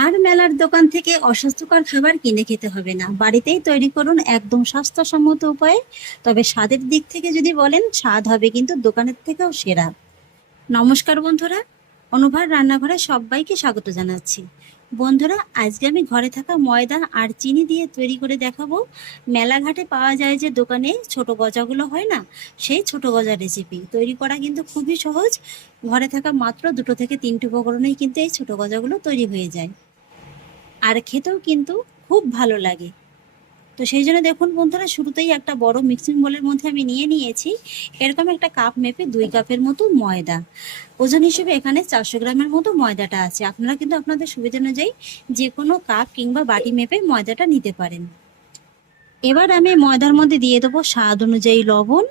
আর মেলার দোকান থেকে অস্বাস্থ্যকর খাবার কিনে খেতে হবে না, বাড়িতেই তৈরি করুন একদম স্বাস্থ্যসম্মত উপায়ে। তবে স্বাদের দিক থেকে যদি বলেন, স্বাদ হবে কিন্তু দোকানের থেকেও সেরা। নমস্কার বন্ধুরা, অনুভার রান্নাঘরে সবাইকে স্বাগত জানাচ্ছি। বন্ধুরা, আজকে আমি ঘরে থাকা ময়দা আর চিনি দিয়ে তৈরি করে দেখাবো মেলাঘাটে পাওয়া যায় যে দোকানে ছোট গজাগুলো হয় না, সেই ছোট গজার রেসিপি। তৈরি করা কিন্তু খুবই সহজ। ঘরে থাকা মাত্র 2 থেকে 3টে উপকরণেই কিন্তু এই ছোট গজাগুলো তৈরি হয়ে যায়, আর খেতেও কিন্তু খুব ভালো লাগে। তো সেই জন্য দেখুন বন্ধুরা, শুরুতেই একটা বড় মিক্সিং বোলের মধ্যে আমি নিয়ে নিয়েছি এরকম একটা কাপ মেপে 2 কাপের মতো ময়দা। ওজন হিসেবে এখানে 400 গ্রামের মতো ময়দাটা আছে। আপনারা কিন্তু আপনাদের সুবিধা অনুযায়ী যে কোনো কাপ কিংবা বাটি মেপে ময়দাটা নিতে পারেন। এবার আমি ময়দার মধ্যে দিয়ে দেবো স্বাদ অনুযায়ী লবণ,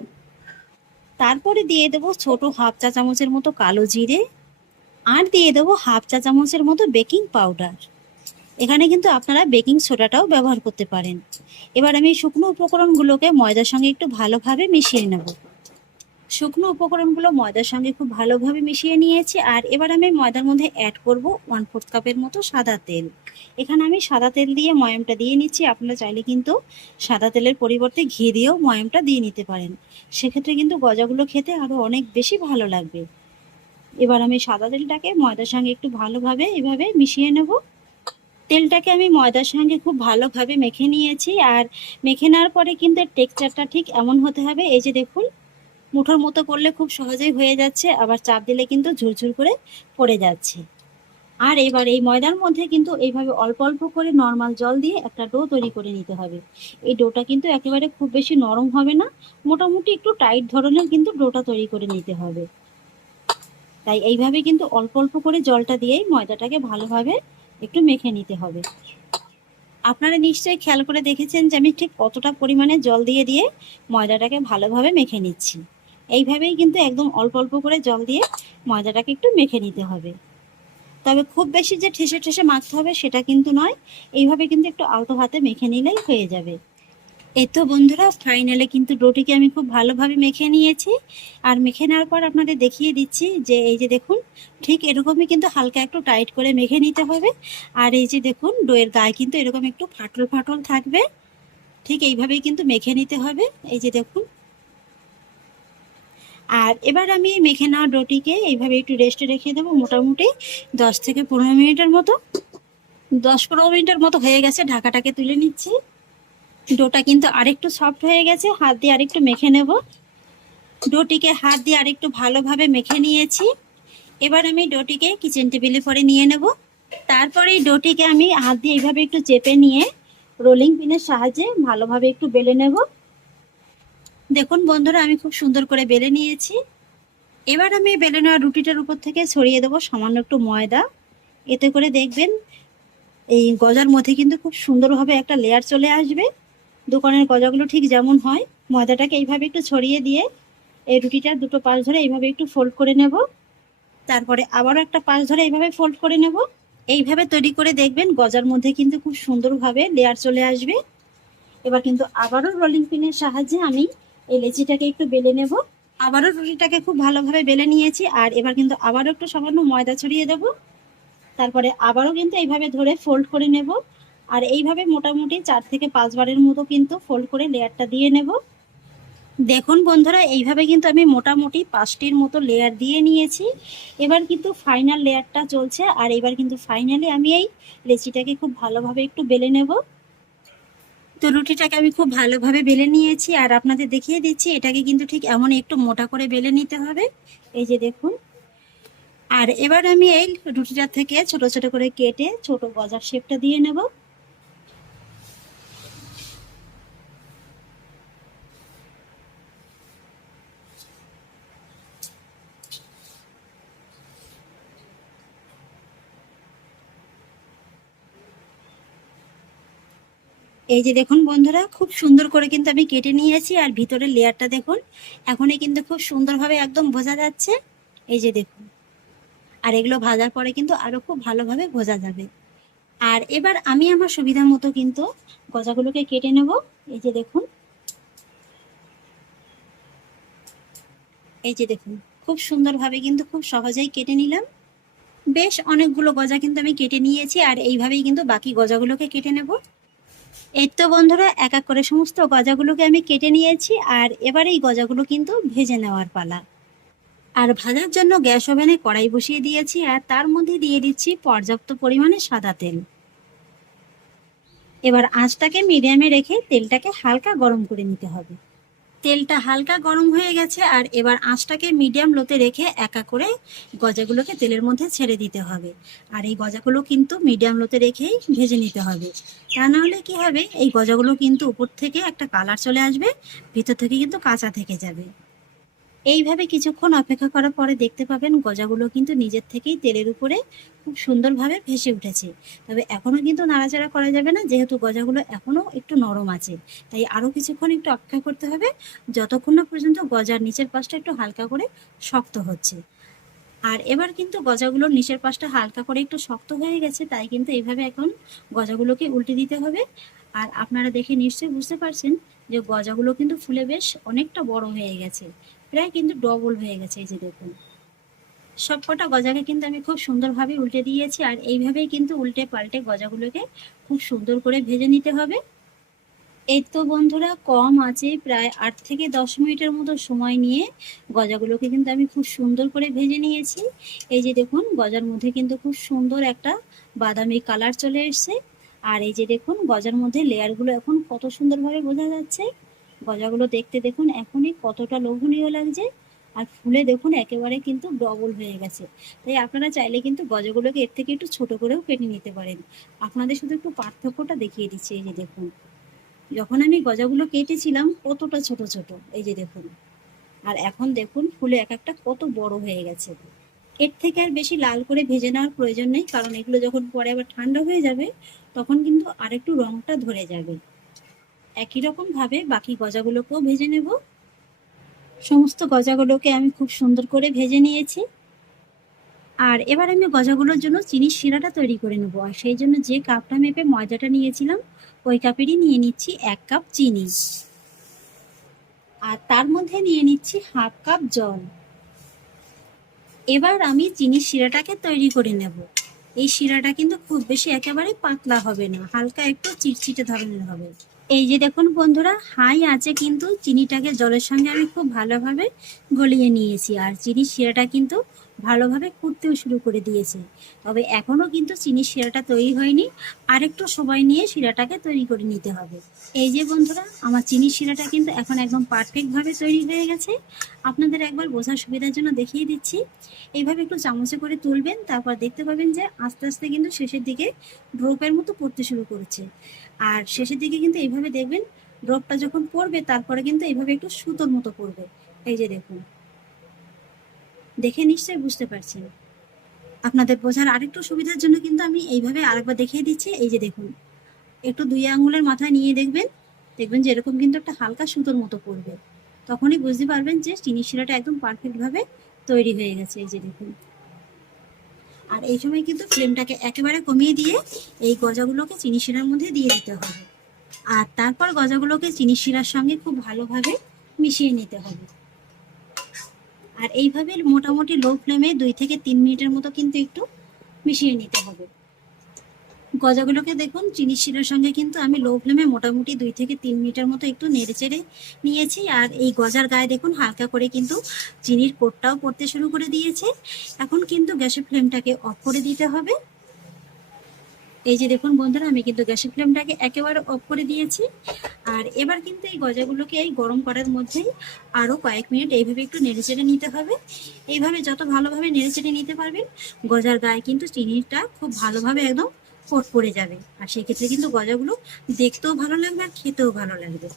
তারপরে দিয়ে দেবো ছোট হাফ চা চামচের মতো কালো জিরে, আর দিয়ে দেবো হাফ চা চামচের মতো বেকিং পাউডার। এখানে কিন্তু আপনারা বেকিং সোডাটাও ব্যবহার করতে পারেন। এবার আমি শুকনো উপকরণগুলোকে ময়দার সঙ্গে একটু ভালোভাবে মিশিয়ে নেব। শুকনো উপকরণগুলো ময়দার সঙ্গে খুব ভালোভাবে মিশিয়ে নিয়েছি। আর এবার আমি ময়দার মধ্যে অ্যাড করব 1/4 কাপের মতো সাদা তেল। এখানে আমি সাদা তেল দিয়ে ময়ামটা দিয়ে নিচ্ছি। আপনারা চাইলে কিন্তু সাদা তেলের পরিবর্তে ঘি দিয়েও ময়ামটা দিয়ে নিতে পারেন। সেক্ষেত্রে কিন্তু গজাগুলো খেতে আরও অনেক বেশি ভালো লাগবে। এবার আমি সাদা তেলটাকে ময়দার সঙ্গে একটু ভালোভাবে এভাবে মিশিয়ে নেব। তেলটাকে আমি ময়দার সঙ্গে খুব ভালোভাবে মেখে নিয়েছি। আর মেখে নেওয়ার পরে কিন্তু টেক্সচারটা ঠিক এমন হতে হবে। এই যে দেখুন, মুঠোর মতো করলে খুব সহজেই হয়ে যাচ্ছে, আবার চাপ দিলে কিন্তু ঝুরঝুর করে পড়ে যাচ্ছে। আর এবার এই ময়দার মধ্যে কিন্তু এইভাবে অল্প অল্প করে নর্মাল জল দিয়ে একটা ডো তৈরি করে নিতে হবে। এই ডোটা কিন্তু একেবারে খুব বেশি নরম হবে না, মোটামুটি একটু টাইট ধরনের কিন্তু ডোটা তৈরি করে নিতে হবে। তাই এইভাবে কিন্তু অল্প অল্প করে জলটা দিয়েই ময়দাটাকে ভালোভাবে একটু মেখে নিতে হবে। আপনারা নিশ্চয়ই খেয়াল করে দেখেছেন যে আমি ঠিক কতটা পরিমাণে জল দিয়ে দিয়ে ময়দাটাকে ভালোভাবে মেখে নিচ্ছি। এইভাবেই কিন্তু একদম অল্প অল্প করে জল দিয়ে ময়দাটাকে একটু মেখে নিতে হবে। তবে খুব বেশি যে ঠেসে ঠেসে মাখতে হবে সেটা কিন্তু নয়, এইভাবে কিন্তু একটু আলতো হাতে মেখে নিলেই হয়ে যাবে। এই তো বন্ধুরা, ফাইনালে কিন্তু ডোটিকে আমি খুব ভালোভাবে মেখে নিয়েছি। আর মেখে নেওয়ার পর আপনাদের দেখিয়ে দিচ্ছি যে এই যে দেখুন, ঠিক এরকমই কিন্তু হালকা একটু টাইট করে মেখে নিতে হবে। আর এই যে দেখুন, ডোয়ের গায়ে কিন্তু এরকম একটু ফাটল ফাটল থাকবে, ঠিক এইভাবেই কিন্তু মেখে নিতে হবে। এই যে দেখুন। আর এবার আমি মেখে নেওয়া ডোটিকে এইভাবে একটু রেস্টে রেখে দেবো মোটামুটি 10 থেকে 15 মিনিটের মতো। 10-15 মিনিটের মতো হয়ে গেছে, ঢাকাটাকে তুলে নিচ্ছি। ডোটা কিন্তু আরেকটু সফট হয়ে গেছে, হাত দিয়ে আরেকটু মেখে নেব। ডোটিকে হাত দিয়ে আরেকটু ভালোভাবে মেখে নিয়েছি। এবার আমি ডোটিকে কিচেন টেবিলে পরে নিয়ে নেব। তারপরে এই ডোটিকে আমি হাত দিয়ে এইভাবে একটু চেপে নিয়ে রোলিং পিনের সাহায্যে ভালোভাবে একটু বেলে নেব। দেখুন বন্ধুরা, আমি খুব সুন্দর করে বেলে নিয়েছি। এবার আমি বেলে নেওয়া রুটিটার উপর থেকে ছড়িয়ে দেবো সামান্য একটু ময়দা। এতে করে দেখবেন এই গজার মধ্যে কিন্তু খুব সুন্দরভাবে একটা লেয়ার চলে আসবে। দোকানের গজাগুলো ঠিক যেমন হয়, ময়দাটাকে এইভাবে একটু ছড়িয়ে দিয়ে এই রুটিটার দুটো পাশ ধরে এইভাবে একটু ফোল্ড করে নেব। তারপরে আবারও একটা পাশ ধরে এইভাবে ফোল্ড করে নেব। এইভাবে তৈরি করে দেখবেন গজার মধ্যে কিন্তু খুব সুন্দরভাবে লেয়ার চলে আসবে। এবার কিন্তু আবারও রোলিং পিনের সাহায্যে আমি এই লেচিটাকে একটু বেলে নেব। আবারও রুটিটাকে খুব ভালোভাবে বেলে নিয়েছি। আর এবার কিন্তু আবারও একটু সামান্য ময়দা ছড়িয়ে দেব। তারপরে আবারও কিন্তু এইভাবে ধরে ফোল্ড করে নেব। আর এইভাবে মোটামুটি 4 থেকে 5 বারের মতো কিন্তু ফোল্ড করে লেয়ারটা দিয়ে নেব। দেখুন বন্ধুরা, এইভাবে কিন্তু আমি মোটামুটি 5টির মতো লেয়ার দিয়ে নিয়েছি। এবার কিন্তু ফাইনাল লেয়ারটা চলছে। আর এবার কিন্তু ফাইনালি আমি এই লেচিটাকে খুব ভালোভাবে একটু বেলে নেব। তো রুটিটাকে আমি খুব ভালোভাবে বেলে নিয়েছি। আর আপনাদের দেখিয়ে দিচ্ছি, এটাকে কিন্তু ঠিক এমন একটু মোটা করে বেলে নিতে হবে। এই যে দেখুন। আর এবার আমি এই রুটিটা থেকে ছোট ছোট করে কেটে ছোট গজার শেপটা দিয়ে নেব। এই যে দেখুন বন্ধুরা, খুব সুন্দর করে কিন্তু আমি কেটে নিয়েছি। আর ভিতরের লেয়ারটা দেখুন, এখনই কিন্তু খুব সুন্দরভাবে একদম বোঝা যাচ্ছে। এই যে দেখুন। আর এগুলো ভাজার পরে কিন্তু আরো খুব ভালোভাবে বোঝা যাবে। আর এবার আমি আমার সুবিধা মতো কিন্তু গজাগুলোকে কেটে নেব। এই যে দেখুন। এই যে দেখুন, খুব সুন্দরভাবে কিন্তু খুব সহজেই কেটে নিলাম। বেশ অনেকগুলো গজা কিন্তু আমি কেটে নিয়েছি, আর এইভাবেই কিন্তু বাকি গজাগুলোকে কেটে নেব। এই তো বন্ধুরা, এক এক করে সমস্ত গজাগুলোকে আমি কেটে নিয়েছি, আর এবার এই গজাগুলো কিন্তু ভেজে নেওয়ার পালা। আর ভাজার জন্য গ্যাস ওভেনে কড়াই বসিয়ে দিয়েছি, আর তার মধ্যে দিয়ে দিচ্ছি পর্যাপ্ত পরিমাণে সাদা তেল। এবার আঁচটাকে মিডিয়ামে রেখে তেলটাকে হালকা গরম করে নিতে হবে। তেলটা হালকা গরম হয়ে গেছে, আর এবার আঁচটাকে মিডিয়াম লোতে রেখে একা করে গজাগুলোকে তেলের মধ্যে ছেড়ে দিতে হবে। আর এই গজাগুলো কিন্তু মিডিয়াম লোতে রেখেই ভেজে নিতে হবে, তা নাহলে কি হবে, এই গজাগুলো কিন্তু উপর থেকে একটা কালার চলে আসবে, ভিতর থেকে কিন্তু কাঁচা থেকে যাবে। এইভাবে কিছুক্ষণ অপেক্ষা করার পরে দেখতে পাবেন গজাগুলো কিন্তু নিজের থেকেই তেলের উপরে খুব সুন্দরভাবে ভেসে উঠেছে। তবে এখনো কিন্তু নাড়াচাড়া করা যাবে না, যেহেতু গজাগুলো এখনো একটু নরম আছে, তাই আরো কিছুক্ষণ একটু অপেক্ষা করতে হবে, যতক্ষণ না পর্যন্ত গজার নিচের পাশটা একটু হালকা করে শক্ত হচ্ছে। আর এবার কিন্তু গজাগুলোর নিচের পাশটা হালকা করে একটু শক্ত হয়ে গেছে, তাই কিন্তু এইভাবে এখন গজাগুলোকে উল্টে দিতে হবে। আর আপনারা দেখে নিশ্চয়ই বুঝতে পারছেন যে গজাগুলো কিন্তু ফুলে বেশ অনেকটা বড় হয়ে গেছে, প্রায় কিন্তু ডবল হয়ে গেছে। এই যে দেখুন, সবকটা গজাকে কিন্তু আমি খুব সুন্দরভাবে উল্টে দিয়েছি, আর এইভাবেই কিন্তু উল্টে পাল্টে গজাগুলোকে খুব সুন্দর করে ভেজে নিতে হবে। এই তো বন্ধুরা, কম আছে প্রায় 8 থেকে 10 মিনিটের মতো সময় নিয়ে গজাগুলোকে কিন্তু আমি খুব সুন্দর করে ভেজে নিয়েছি। এই যে দেখুন, গজার মধ্যে কিন্তু খুব সুন্দর একটা বাদামি কালার চলে এসছে। আর এই যে দেখুন, গজার মধ্যে লেয়ারগুলো এখন কত সুন্দরভাবে বোঝা যাচ্ছে। গজাগুলো দেখতে দেখুন এখনই কতটা লোভনীয় লাগছে, আর ফুলে দেখুন একেবারে কিন্তু ডবল হয়ে গেছে। তাই আপনারা চাইলে কিন্তু গজাগুলোকে এর থেকে একটু ছোট করেও কেটে নিতে পারেন। আপনাদের শুধু একটু পার্থক্যটা দেখিয়ে দিচ্ছি। এই যে দেখুন, যখন আমি গজাগুলো কেটেছিলাম কতটা ছোট ছোট, এই যে দেখুন, আর এখন দেখুন ফুলে এক একটা কত বড় হয়ে গেছে। এর থেকে আর বেশি লাল করে ভেজে নেওয়ার প্রয়োজন নেই, কারণ এগুলো যখন পরে আবার ঠান্ডা হয়ে যাবে তখন কিন্তু আরেকটু রংটা ধরে যাবে। একই রকম ভাবে বাকি গজাগুলোকেও ভেজে নেব। সমস্ত গজাগুলোকে আমি খুব সুন্দর করে ভেজে নিয়েছি। আর এবার আমি গজাগুলোর জন্য চিনির শিরাটা তৈরি করে নেবো, আর সেই জন্য যে কাপটা মেপে ময়দাটা নিয়েছিলাম ওই কাপেরই নিয়ে নিচ্ছি 1 কাপ চিনি, আর তার মধ্যে নিয়ে নিচ্ছি হাফ কাপ জল। এবার আমি চিনির শিরাটাকে তৈরি করে নেব। এই শিরাটা কিন্তু খুব বেশি একেবারে পাতলা হবে না, হালকা একটু চিটচিটে ধরনের হবে। এই যে দেখুন বন্ধুরা, হাই আছে কিন্তু চিনিটাকে জলের সঙ্গে আমি খুব ভালোভাবে গলিয়ে নিয়েছি, আর চিনির শিরাটা কিন্তু ভালোভাবে ফুটতেও শুরু করে দিয়েছে। তবে এখনো কিন্তু চিনির শিরাটা তৈরি হয়নি, আরেকটু সময় নিয়ে শিরাটাকে তৈরি করে নিতে হবে। এই যে বন্ধুরা, আমার চিনির শিরাটা কিন্তু এখন একদম পারফেক্টভাবে তৈরি হয়ে গেছে। আপনাদের একবার বোঝার সুবিধার জন্য দেখিয়ে দিচ্ছি। এইভাবে একটু চামচে করে তুলবেন, তারপর দেখতে পাবেন যে আস্তে আস্তে কিন্তু শেষের দিকে ড্রপের মতো পড়তে শুরু করেছে। আর শেষের দিকে কিন্তু এইভাবে দেখবেন ড্রপটা যখন পড়বে তারপরে কিন্তু এইভাবে একটু সুতোর মতো পড়বে। এই যে দেখুন, দেখে নিশ্চয়ই বুঝতে পারছেন। আপনাদের বোঝার আরেকটু সুবিধার জন্য কিন্তু আমি এইভাবে আরেকবার দেখিয়ে দিচ্ছি। এই যে দেখুন, একটু 2 আঙুলের মাথায় নিয়ে দেখবেন, দেখবেন যে এরকম কিন্তু একটা হালকা সুতোর মতো পড়বে। তখনই বুঝতে পারবেন যে চিনির শিরাটা একদম পারফেক্টভাবে তৈরি হয়ে গেছে। এই যে দেখুন, আর এই সময় কিন্তু ফ্লেমটাকে একেবারে কমিয়ে দিয়ে এই গজাগুলোকে চিনি শিরার মধ্যে দিয়ে দিতে হবে, আর তারপর গজাগুলোকে চিনি শিরার সঙ্গে খুব ভালোভাবে মিশিয়ে নিতে হবে। আর এইভাবে মোটামুটি লো ফ্লেমে 2 থেকে 3 মিনিটের মতো কিন্তু একটু মিশিয়ে নিতে হবে। গজাগুলোকে দেখুন চিনি শিরার সঙ্গে কিন্তু আমি লো ফ্লেমে মোটামুটি 2 থেকে 3 মিনিটের মতো একটু নেড়ে চেড়ে নিয়েছি, আর এই গজার গায়ে দেখুন হালকা করে কিন্তু চিনির কোটটাও পড়তে শুরু করে দিয়েছে। এখন কিন্তু গ্যাসের ফ্লেমটাকে অফ করে দিতে হবে। এই যে দেখুন বন্ধুরা, আমি কিন্তু গ্যাসের ফ্লেমটাকে একেবারে অফ করে দিয়েছি। আর এবার কিন্তু এই গজাগুলোকে এই গরম করার মধ্যেই আরও কয়েক মিনিট এইভাবে একটু নেড়েচেড়ে নিতে হবে। এইভাবে যত ভালোভাবে নেড়েচেড়ে নিতে পারবেন, গজার গায়ে কিন্তু চিনিটা খুব ভালোভাবে একদম কোট পড়ে যাবে, আর সেক্ষেত্রে কিন্তু গজাগুলো দেখতেও ভালো লাগবে আর খেতেও ভালো লাগবে।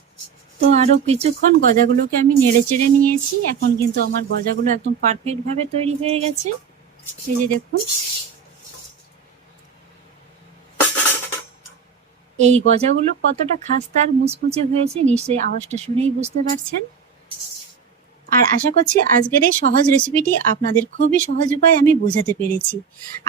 তো আরও কিছুক্ষণ গজাগুলোকে আমি নেড়েচেড়ে নিয়েছি, এখন কিন্তু আমার গজাগুলো একদম পারফেক্টভাবে তৈরি হয়ে গেছে। এই যে দেখুন, এই গজাগুলো কতটা খাস্তা আর মুচমুচে হয়েছে নিশ্চয়ই আওয়াজটা শুনেই বুঝতে পারছেন। আর আশা করছি আজকের এই সহজ রেসিপিটি আপনাদের খুবই সহজ উপায়ে আমি বোঝাতে পেরেছি।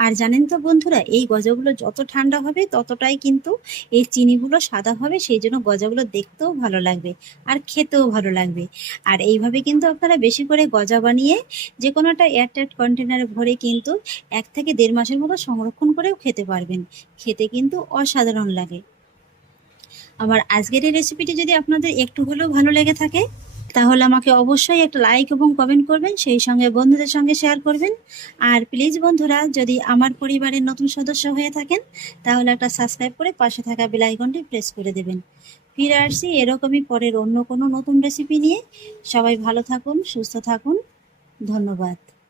আর জানেন তো বন্ধুরা, এই গজাগুলো যত ঠান্ডা হবে ততটাই কিন্তু এই চিনিগুলো সাদা হবে, সেই জন্য গজাগুলো দেখতেও ভালো লাগবে আর খেতেও ভালো লাগবে। আর এইভাবে কিন্তু আপনারা বেশি করে গজা বানিয়ে যে কোনো একটা এয়ারটাইট কন্টেনারে ভরে কিন্তু 1 থেকে 1.5 মাসের মতো সংরক্ষণ করেও খেতে পারবেন। খেতে কিন্তু অসাধারণ লাগে। আমার আজকের এই রেসিপিটি যদি আপনাদের একটু হলেও ভালো লেগে থাকে তাহলে আমাকে অবশ্যই একটা লাইক এবং কমেন্ট করবেন, সেই সঙ্গে বন্ধুদের সঙ্গে শেয়ার করবেন। আর প্লিজ বন্ধুরা, যদি আমার পরিবারের নতুন সদস্য হয়ে থাকেন তাহলে একটা সাবস্ক্রাইব করে পাশে থাকা বেল আইকনটি প্রেস করে দেবেন। ফিরে আসছি এরকমই পরের অন্য কোনো নতুন রেসিপি নিয়ে। সবাই ভালো থাকুন, সুস্থ থাকুন। ধন্যবাদ।